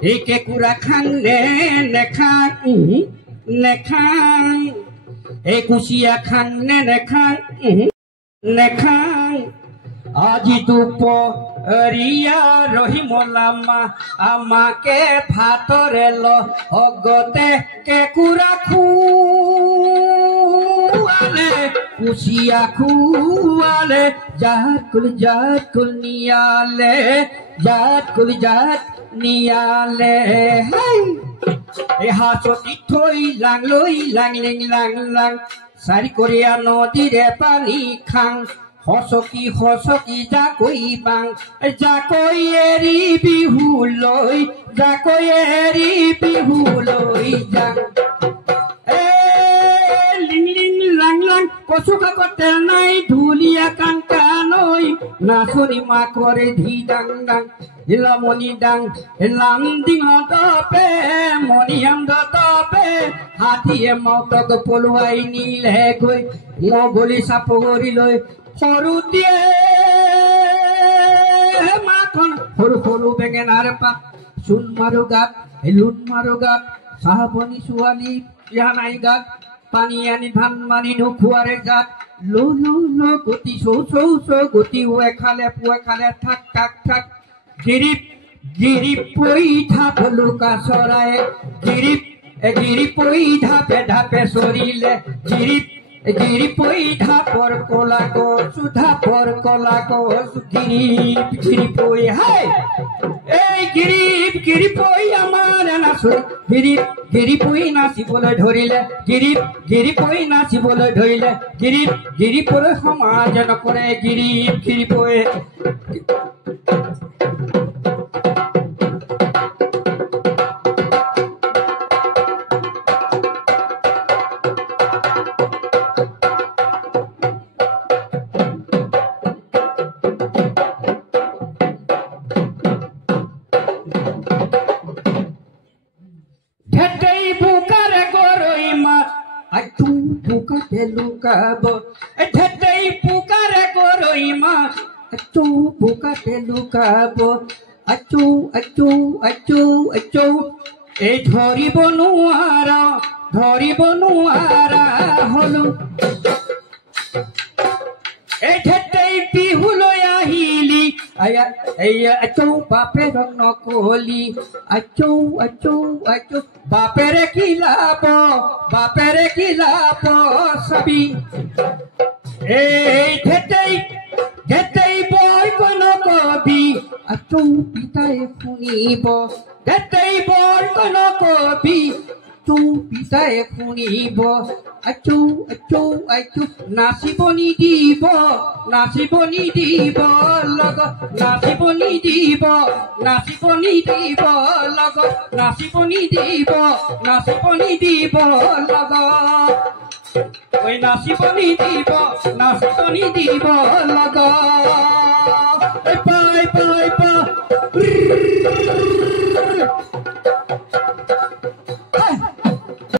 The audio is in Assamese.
এই কেঁকুৰা খাং নে নেখাং নেখাং এই কুচিয়া খাং নে নেখাং নেখাং আজি দুপৰীয়া ৰহিমলামা আমাকে ভাতৰে লগতে কেঁকুৰা খুৱালে কুচিয়া খুৱালে জাত কুল নিয়ালে জাত কুল নিয়ালে এই হাঁচতি থৈ লাং লৈ লাং লিং লাং লাং চাৰিকৰীয়া নদীৰে পানী খাং হচকি জাকৈ বাং জাকৈ এৰি বিহুলৈ যাং লিং লিং লাং লাং কচু কাকত তেল নাই ঢুলীয়া কাণ কানৈ নাচনি মাকৰে ধি ডাং ডাং হিলামণি ডাং হিলাম দিঙ দপে মণিয়াম দপে হাতীয়ে মাউতক পলুৱাই নিলেগৈ মগলি চাপৰিলৈ সৰু দিয়ে মাখন সৰু সৰু বেঙেনাৰ পাত চূণ মাৰো গাত লুণ মাৰো গাত চাহবনি ছোৱালী ইয়া নাই গাত পানী আনি ধান মানি নোখোৱাৰে জাত লো লো লো গতি চৌ চৌ চৌ গতি খালে থাক থাক থাক গিৰিপ পৰি ধাপ লুকা চৰাই গিৰিপ পৰি ধাপে ধাপে চৰিলে গিৰি পৰি ধাপৰ কলা গছ গিৰি পৰি হাই এই গিৰি পৰি আমাৰ নাচো গিৰি পৰি নাচিবলৈ ধৰিলে গিৰি পৰি নাচিবলৈ ধৰিলে গিৰি পৰি সমাজ নকৰে গিৰি পৰি লুকাব ঠেটেই পুকাৰে গৰৈ মাছ আচৌ বোকাতে লুকাব আচৌ এই ধৰিব নোৱাৰা হলো এই ঠেটেই বিহুলৈ আহিলি আচৌ বাপেৰ নকলি আচৌ বাপেৰে খিলাপ চাবি এই ঠেটেই বই নকবি আচৌ পিতাই শুনিব ঠেটেই বই নকবি আচৌ পিতাই শুনিব আচৌ নাচিব নিদিব লগত নাচিব নিদিব লগত নাচিব নিদিব লগত নাচিব নিদিব লগত